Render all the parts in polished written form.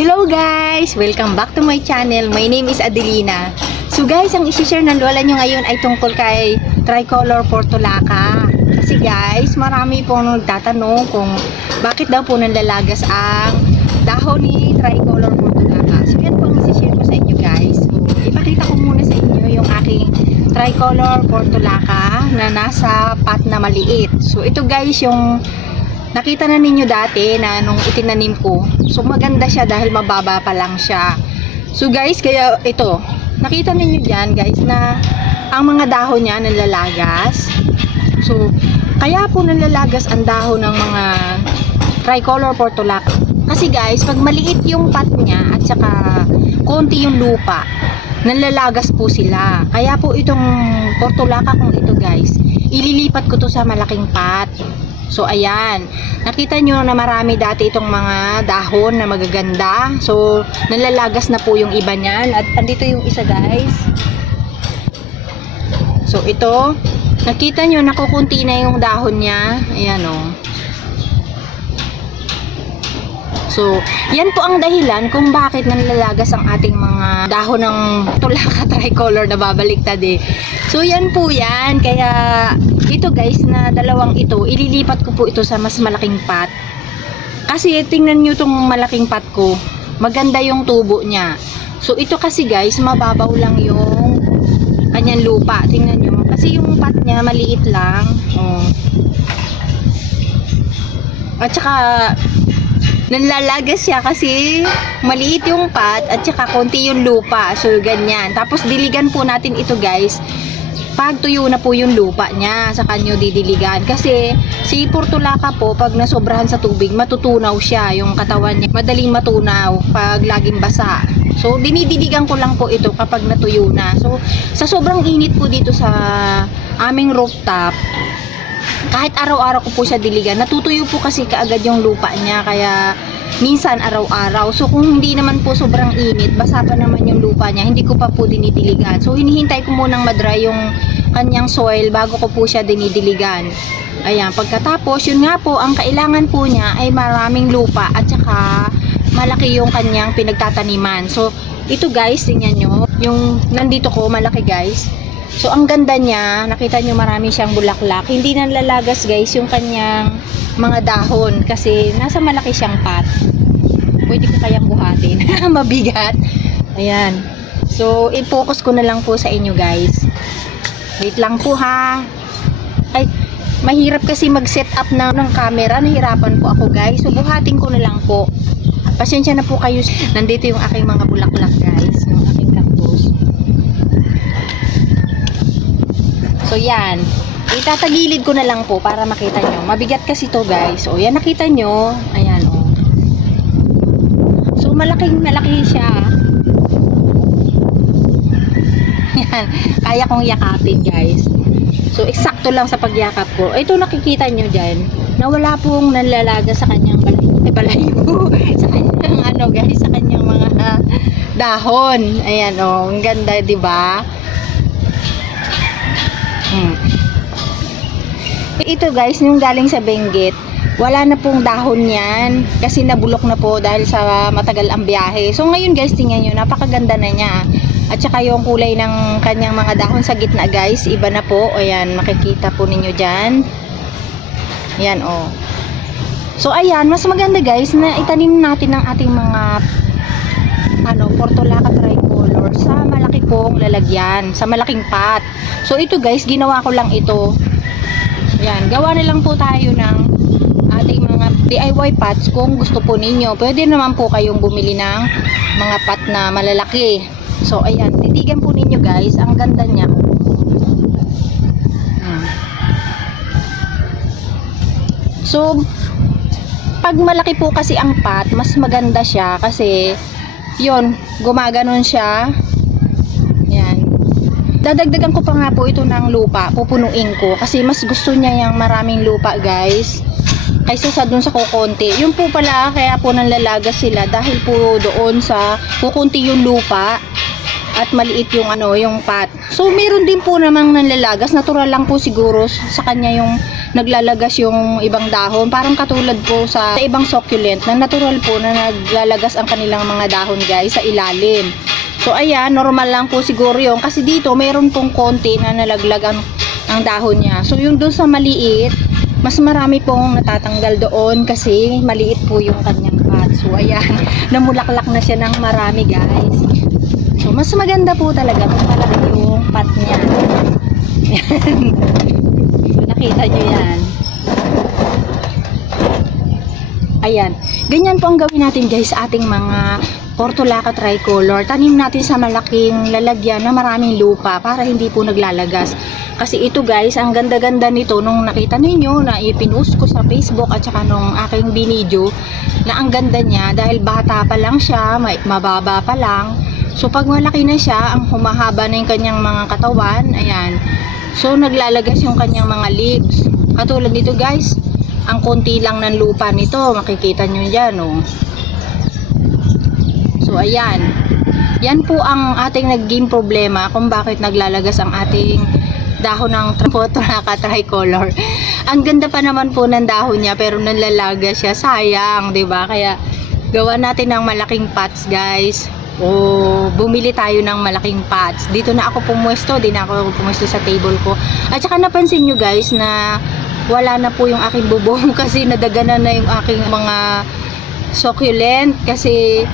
Hello guys! Welcome back to my channel. My name is Adelina. So guys, ang isi-share ng lola nyo ngayon ay tungkol kay Tricolor Portulaca. Kasi guys, marami pong nagtatanong kung bakit daw po nanlalagas ang dahon ni Tricolor Portulaca. So yan po ang isi-share ko sa inyo guys. So, ipakita ko muna sa inyo yung aking Tricolor Portulaca na nasa pot na maliit. So ito guys yung nakita na ninyo dati na nung itinanim ko. So maganda siya dahil mababa pa lang siya. So guys, kaya ito, nakita ninyo dyan guys na ang mga dahon niya nanlalagas. So kaya po nanlalagas ang dahon ng mga Tricolor Portulaca. Kasi guys, pag maliit yung pot niya at saka konti yung lupa, nanlalagas po sila. Kaya po itong Portulaca kong ito guys, ililipat ko to sa malaking pot. So ayan, nakita nyo na marami dati itong mga dahon na magaganda. So nalalagas na po yung iba niyan. At andito yung isa guys. So ito, nakita nyo nakukunti na yung dahon niya. Ayan o. So yan po ang dahilan kung bakit nalalagas ang ating mga dahon ng Portulaca Tricolor na babaliktad eh. So yan po yan. Kaya ito guys na dalawang ito, ililipat ko po ito sa mas malaking pot. Kasi tingnan nyo itong malaking pot ko, maganda yung tubo niya. So ito kasi guys, mababaw lang yung kanyang lupa. Tingnan nyo, kasi yung pot niya maliit lang. Oh. At saka nanlalagas siya kasi maliit yung pot at saka konti yung lupa. So ganyan. Tapos diligan po natin ito guys pag tuyo na po yung lupa niya, sa kanyo didiligan. Kasi si Portulaca po, pag nasobrahan sa tubig, matutunaw siya. Yung katawan niya, madaling matunaw pag laging basa. So, dinidiligan ko lang po ito kapag natuyo na. So, sa sobrang init po dito sa aming rooftop, kahit araw-araw ko po siya diligan, natutuyo po kasi kaagad yung lupa niya. Kaya, minsan araw-araw. So kung hindi naman po sobrang init, basa pa naman yung lupa niya, hindi ko pa po dinidiligan. So hinihintay ko munang madry yung kanyang soil bago ko po siya dinidiligan. Ayan, pagkatapos, yun nga po, ang kailangan po niya ay maraming lupa at saka malaki yung kanyang pinagtataniman. So ito guys, tingnan nyo, yung nandito ko, malaki guys. So ang ganda niya, nakita nyo marami siyang bulaklak. Hindi nanlalagas guys yung kanyang mga dahon kasi nasa malaki siyang pot. Pwede ko kayang buhatin. Mabigat. Ayan. So i-focus ko na lang po sa inyo guys. Wait lang po ha. Ay, mahirap kasi mag-set up ng camera. Nahirapan po ako guys. So buhatin ko na lang po. Pasensya na po kayo. Nandito yung aking mga bulaklak guys. Yung aking cactus. So yan, itatagilid ko na lang po para makita nyo. Mabigat kasi to guys. O yan, nakita nyo. Ayan o. So malaking malaki siya. Yan, kaya kong yakapin guys. So eksakto lang sa pagyakap ko. Ito nakikita nyo dyan, na wala pong nanlalaga sa kanyang balayo. Sa kanyang ano guys, sa kanyang mga dahon. Ayan o, ang ganda diba? Ito guys, yung galing sa Benguet, wala na pong dahon yan kasi nabulok na po dahil sa matagal ang biyahe. So ngayon guys, tingnan nyo, napakaganda na niya. At saka yung kulay ng kanyang mga dahon sa gitna guys, iba na po. Ayan, makikita po ninyo dyan. Ayan o. So ayan, mas maganda guys na itanim natin ng ating mga Portulaca Tricolor sa malaki pong lalagyan, sa malaking pot. So ito guys, ginawa ko lang ito. Yan, gawa na lang po tayo ng ating mga DIY pots kung gusto po ninyo. Pwede naman po kayong bumili ng mga pot na malalaki. So ayan, titigan po ninyo guys, ang ganda niya. So pag malaki po kasi ang pot, mas maganda siya kasi yun, gumaganon siya. Yan. Dadagdagan ko pa nga po ito ng lupa. Pupunuin ko. Kasi mas gusto niya yung maraming lupa guys. Kaysa sa dun sa kukunti. Yun po pala, kaya po nanlalagas sila. Dahil po doon sa kukunti yung lupa. At maliit yung yung pot. So meron din po namang nanlalagas. Natural lang po siguro sa kanya yung naglalagas yung ibang dahon. Parang katulad po sa ibang succulent na natural po na naglalagas ang kanilang mga dahon guys sa ilalim. So ayan, normal lang po siguro yun. Kasi dito mayroon pong konti na nalaglag ang dahon niya. So yung doon sa maliit, mas marami pong natatanggal doon kasi maliit po yung kanyang pot. So ayan, namulaklak na siya ng marami guys. So mas maganda po talaga kung malaki yung pot niya. So nakita nyo yan. Ayan, ganyan po ang gawin natin guys sa ating mga Portulaca tricolor. Tanim natin sa malaking lalagyan na maraming lupa para hindi po naglalagas. Kasi ito guys, ang ganda-ganda nito nung nakita ninyo na ipinost ko sa Facebook at saka nung aking binidyo na ang ganda niya dahil bata pa lang siya, mababa pa lang. So pag malaki na siya, ang humahaba na yung kanyang mga katawan, ayan. So naglalagas yung kanyang mga leaves. Katulad nito guys, ang konti lang ng lupa nito, makikita nyo dyan oh. So ayan, yan po ang ating naging problema kung bakit naglalagas ang ating dahon ng Portulaca tricolor. Ang ganda pa naman po ng dahon niya pero nalalagas siya, sayang, 'di ba? Kaya gawa natin ng malaking pots guys. O bumili tayo ng malaking pots. Dito na ako pumuesto, din ako pumuesto sa table ko. At saka napansin nyo guys na wala na po yung aking bubong kasi nadaganan na yung aking mga succulent kasi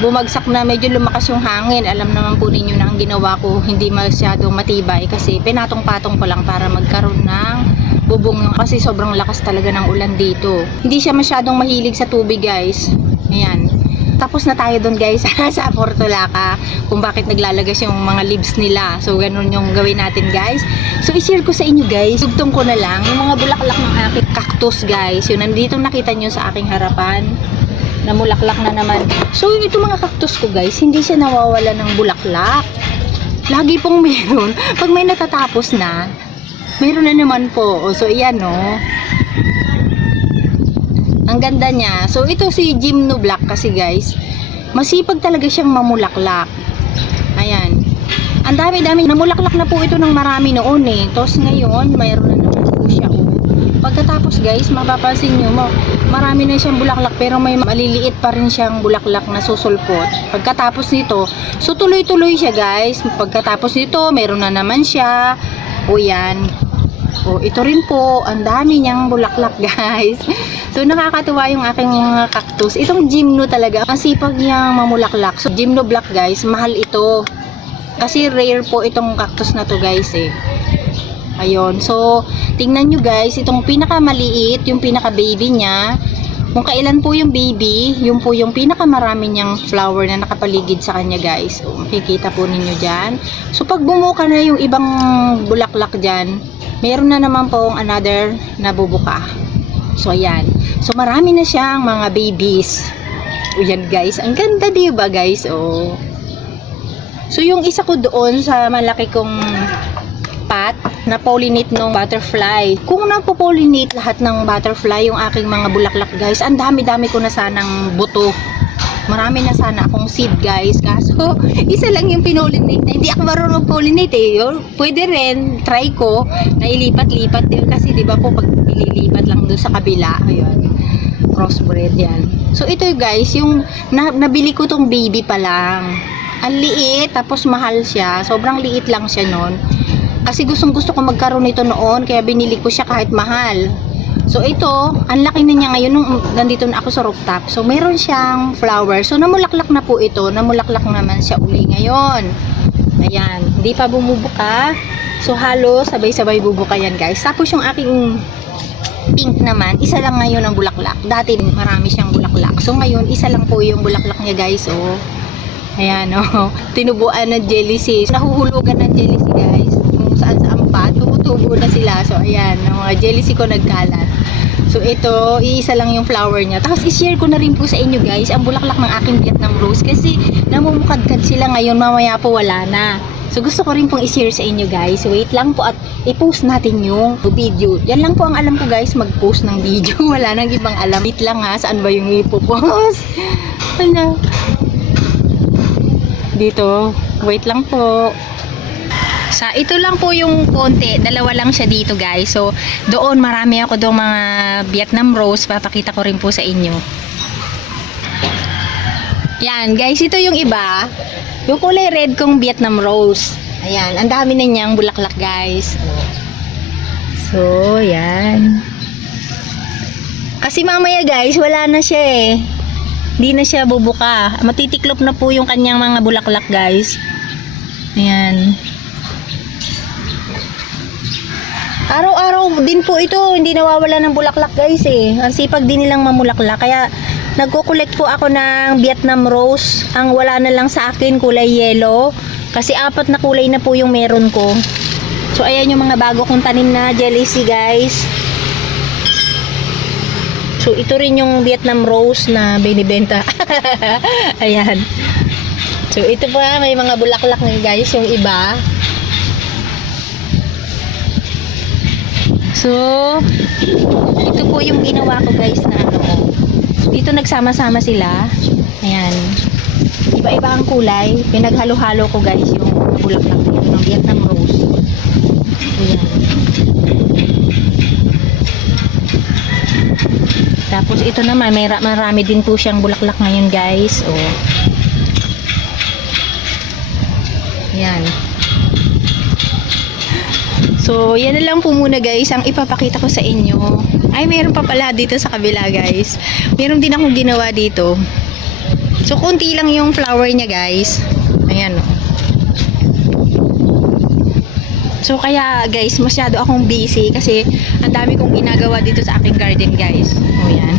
bumagsak na, medyo lumakas yung hangin. Alam naman po ninyo na ang ginawa ko hindi masyadong matibay kasi pinatong-patong ko lang para magkaroon ng bubong kasi sobrang lakas talaga ng ulan dito. Hindi siya masyadong mahilig sa tubig guys. Ayan. Tapos na tayo doon guys sa Portulaca kung bakit naglalagas yung mga leaves nila. So ganun yung gawin natin guys. So i-share ko sa inyo guys, dugtong ko na lang yung mga bulaklak ng aking cactus guys. Yun, nandito nakita nyo sa aking harapan. Namulaklak na naman. So ito mga cactus ko guys, hindi siya nawawala ng bulaklak. Lagi pong meron. Pag may natatapos na, meron na naman po. So iyan no. Ang ganda niya. So ito si Gymnoblack kasi guys, masipag talaga siyang mamulaklak. Ayan. Ang dami-dami. Namulaklak na po ito ng marami noon eh. Tapos ngayon, mayroon na naman po siya. Pagkatapos guys, mapapansin nyo, marami na siyang bulaklak pero may maliliit pa rin siyang bulaklak na susulpot. Pagkatapos nito, so tuloy-tuloy siya guys. Pagkatapos nito, meron na naman siya. O yan. O ito rin po, ang dami niyang bulaklak guys. So nakakatuwa yung aking mga cactus. Itong Gymno talaga, ang sipag niyang mamulaklak. So Gymnoblack guys, mahal ito. Kasi rare po itong cactus na to guys eh. Ayun. So tingnan nyo guys, itong pinakamaliit, yung pinaka baby niya. Kung kailan po yung baby, yun po yung pinakamarami niyang flower na nakapaligid sa kanya guys. So, makikita po ninyo dyan. So pag bumuka na yung ibang bulaklak dyan, meron na naman pong another na bubuka. So ayan. So marami na siyang mga babies. O yan guys, ang ganda diba guys? Oh. So yung isa ko doon sa malaki kong pot na pollinate ng butterfly. Kung napo-pollinate lahat ng butterfly yung aking mga bulaklak guys, ang dami-dami ko na sanang buto. Marami na sana akong seed guys. Kaso isa lang yung pinollinate na hindi ako marunong pollinate eh. Pwede rin, try ko na ilipat-lipat din kasi di ba po pag ililipat lang doon sa kabila, ayun, crossbred yan. So ito guys, yung nabili ko tong baby pa lang. Ang liit, tapos mahal siya. Sobrang liit lang siya noon. Kasi gustong-gusto ko magkaroon nito noon, kaya binili ko siya kahit mahal. So ito, ang laki na niya ngayon nung nandito na ako sa rooftop. So meron siyang flower. So namulaklak na po ito. Namulaklak naman siya uli ngayon. Ayan, hindi pa bumubuka. So halos sabay-sabay bubuka yan guys. Tapos yung aking pink naman, isa lang ngayon ang bulaklak. Dati marami siyang bulaklak. So ngayon, isa lang po yung bulaklak niya guys. Oh. Ayan oh. Tinubuan ng jellyfish. Nahuhulugan ng jellyfish guys. Kung saan-saan pa, tumutubo na sila. So ayan, ang mga jellyfish ko nagkalat. So ito, iisa lang yung flower niya. Tapos i-share ko na rin po sa inyo guys ang bulaklak ng aking Vietnam rose kasi namumukadkad sila ngayon, mamaya po wala na. So gusto ko rin pong i-share sa inyo guys. Wait lang po at i-post natin yung video. Yan lang po ang alam ko guys, mag-post ng video. Wala nang ibang alam. Wait lang ha, saan ba yung ipopost? Ano? Dito. Wait lang po. Sa ito lang po yung konti, dalawa lang siya dito guys. So doon marami ako doon mga Vietnam rose, papakita ko rin po sa inyo. Yan guys, ito yung iba. Yung kulay red kong Vietnam rose. Ayan, ang dami na niyang bulaklak guys. So, yan. Kasi mamaya guys, wala na siya eh. Hindi na siya bubuka. Matitiklop na po yung kanyang mga bulaklak guys. Ayan. Araw-araw din po ito, hindi nawawala ng bulaklak guys eh. Ang sipag din nilang mamulaklak. Kaya nagko-collect po ako ng Vietnam rose. Ang wala na lang sa akin kulay yellow. Kasi 4 na kulay na po yung meron ko. So ayan yung mga bago kong tanim na jealousy guys. So ito rin yung Vietnam rose na binibenta. Ayan. So ito pa, may mga bulaklak na guys yung iba. So ito po yung ginawa ko guys na ano. Dito nagsama-sama sila. Ayan. Iba-iba ang kulay. Pinaghalo-halo ko guys yung bulaklak ng Vietnam rose. Ayan. Tapos ito naman, may marami din po siyang bulaklak ngayon guys. Oh. Ayan. So, yan na lang po muna guys ang ipapakita ko sa inyo. Ay, meron pa pala dito sa kabila guys. Meron din akong ginawa dito. So, konti lang yung flower niya guys. Ayan o. So, kaya guys, masyado akong busy kasi ang dami kong ginagawa dito sa aking garden guys. O, yan.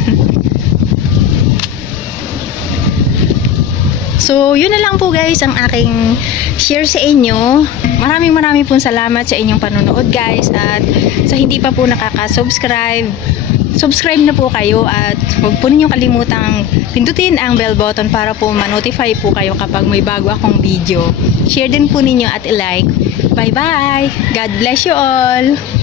So, yun na lang po guys ang aking share sa inyo. Maraming pong salamat sa inyong panonood guys. At sa hindi pa po nakaka-subscribe, subscribe na po kayo at huwag po ninyong kalimutang pindutin ang bell button para po ma-notify po kayo kapag may bago akong video. Share din po ninyo at i-like. Bye bye! God bless you all!